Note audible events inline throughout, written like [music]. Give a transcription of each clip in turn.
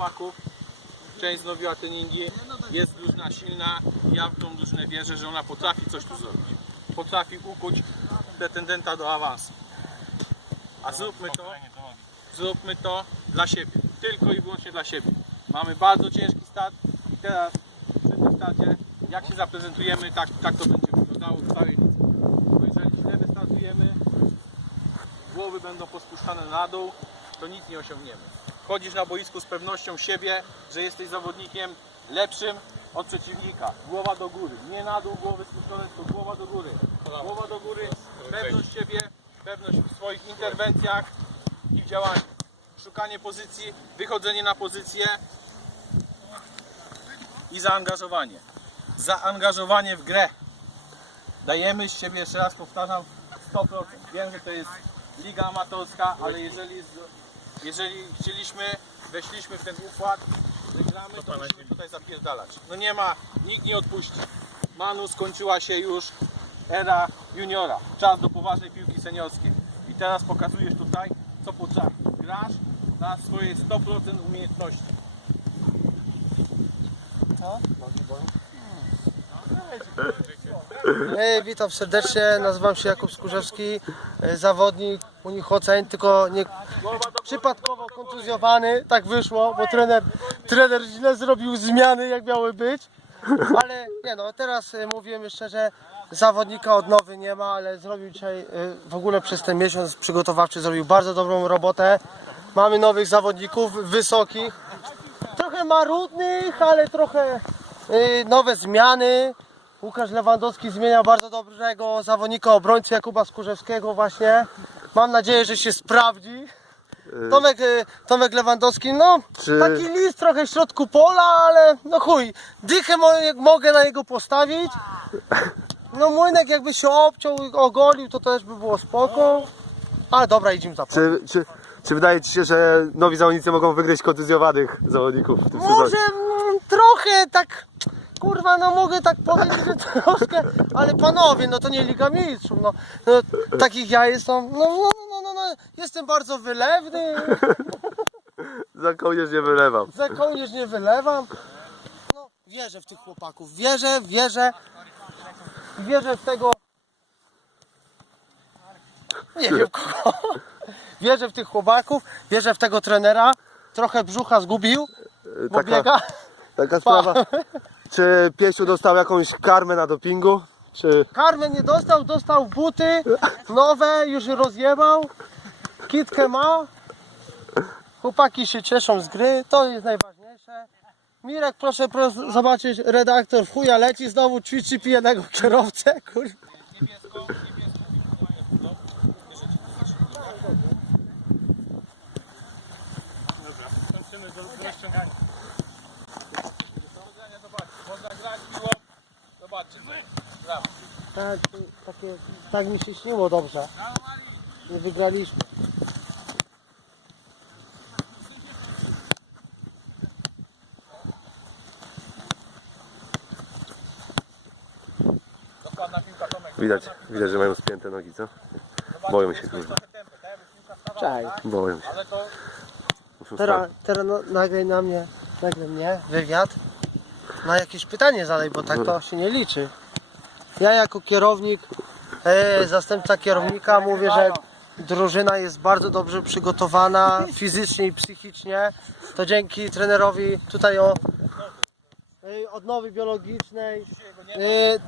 chłopaków, część znowiła treningi, jest drużyna silna ja w tą drużynę wierzę, że ona potrafi coś tu zrobić. Potrafi ukuć pretendenta do awansu. A zróbmy to, zróbmy to dla siebie. Tylko i wyłącznie dla siebie. Mamy bardzo ciężki start i teraz przy tym starcie, jak się zaprezentujemy, tak, tak to będzie wyglądało w całej lidze. Bo jeżeli źle wystartujemy, głowy będą pospuszczane na dół, to nic nie osiągniemy. Chodzisz na boisku z pewnością siebie, że jesteś zawodnikiem lepszym od przeciwnika. Głowa do góry, nie na dół głowy spuszczone, tylko głowa do góry. Głowa do góry, pewność siebie, pewność w swoich interwencjach i w działaniu. Szukanie pozycji, wychodzenie na pozycję i zaangażowanie. Zaangażowanie w grę. Dajemy z siebie, jeszcze raz powtarzam, 100%. Wiem, że to jest liga amatorska, ale jeżeli, jeżeli chcieliśmy, weszliśmy w ten układ, że gramy, to musimy tutaj zapierdalać. No nie ma, nikt nie odpuści. Manu skończyła się już era juniora. Czas do poważnej piłki seniorskiej. I teraz pokazujesz tutaj, co potrafisz. Grasz na swoje 100% umiejętności. Hej, witam serdecznie, nazywam się Jakub Skurzewski, e, zawodnik Unii tylko nie przypadkowo kontuzjowany, tak wyszło, bo trener, trener źle zrobił zmiany jak miały być, ale nie no, teraz e, mówiłem jeszcze, że zawodnika odnowy nie ma, ale zrobił dzisiaj e, w ogóle przez ten miesiąc przygotowawczy zrobił bardzo dobrą robotę. Mamy nowych zawodników, wysokich, trochę marudnych, ale trochę nowe zmiany. Łukasz Lewandowski zmienia bardzo dobrego zawodnika obrońcy Jakuba Skurzewskiego właśnie. Mam nadzieję, że się sprawdzi. Tomek, y, Tomek Lewandowski, no Czy- taki list trochę w środku pola, ale no chuj, dychę mo mogę na niego postawić. No młynek jakby się obciął, i ogolił, to też by było spoko. Ale dobra, idziemy za Czy, czy, czy wydaje Ci się, że nowi zawodnicy mogą wygrać kontuzjowanych zawodników w tym Może sezonie? Trochę tak, kurwa, no mogę tak powiedzieć, że troszkę, ale panowie, no to nie Liga Mistrzów, no, no takich ja jestem, no, no, no, no, no, jestem bardzo wylewny, [laughs] Za kołnierz nie wylewam. za kołnierz nie wylewam, no wierzę w tych chłopaków, wierzę, wierzę, wierzę w tego, nie wiem [laughs] kogo, wierzę w tych chłopaków, wierzę w tego trenera, trochę brzucha zgubił, bo Taka, biega. Taka sprawa. Czy Piesiu dostał jakąś karmę na dopingu? Czy Karmę nie dostał, dostał buty nowe, już rozjebał. Kitkę ma. Chłopaki się cieszą z gry, to jest najważniejsze. Mirek, proszę, proszę zobaczyć, redaktor w chuja leci, znowu ćwiczy pijanego kierowcę, kur... Niebieską, niebieską. Dobra, kończymy z rozciąganiem. Można grać piłą. Zobaczcie co jest. Brawo. tak, takie, tak mi się śniło dobrze. Nie wygraliśmy. Dokładna piłka Tomek. widać, widać, że mają spięte nogi, co? Boją się, kurwa. Trochę tak jakby piłka stawała, Cześć. Boją się. ale to Muszą Teraz, teraz no, nagraj na mnie, nagraj mnie, wywiad. Na jakieś pytanie zadaj, bo tak to się nie liczy. Ja jako kierownik, e, zastępca kierownika mówię, że drużyna jest bardzo dobrze przygotowana fizycznie i psychicznie. To dzięki trenerowi tutaj o odnowy biologicznej.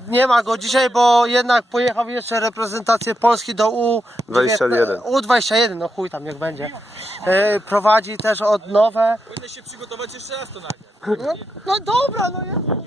Nie ma go dzisiaj, bo jednak pojechał jeszcze reprezentację Polski do U 21. U21, no chuj tam jak będzie. Prowadzi też odnowę. powinno się przygotować jeszcze raz to nagrać. No, no dobra, no ja.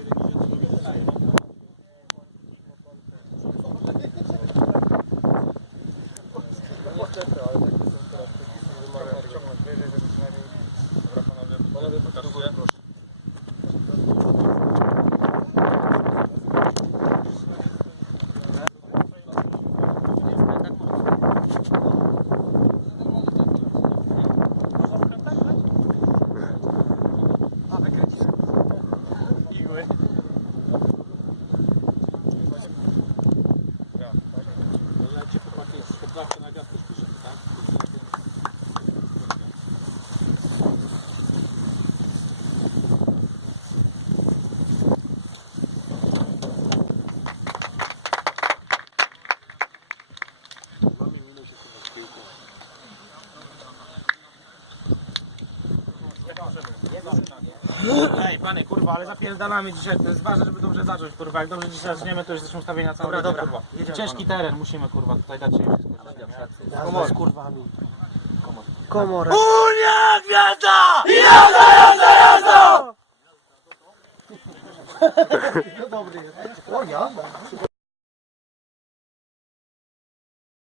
Ej, panie, kurwa, ale zapierdalamy dzisiaj, to jest ważne, żeby dobrze zacząć, kurwa. Jak dobrze dzisiaj zaczniemy, to już jesteśmy ustawieni na całą dobra, dobra. Ciężki teren, musimy, kurwa, tutaj dać się Jazda z kurwami. Komorę. Unia Gwiazda! Jazda, jazda, jazda! [laughs] No dobry jest. O, jazda.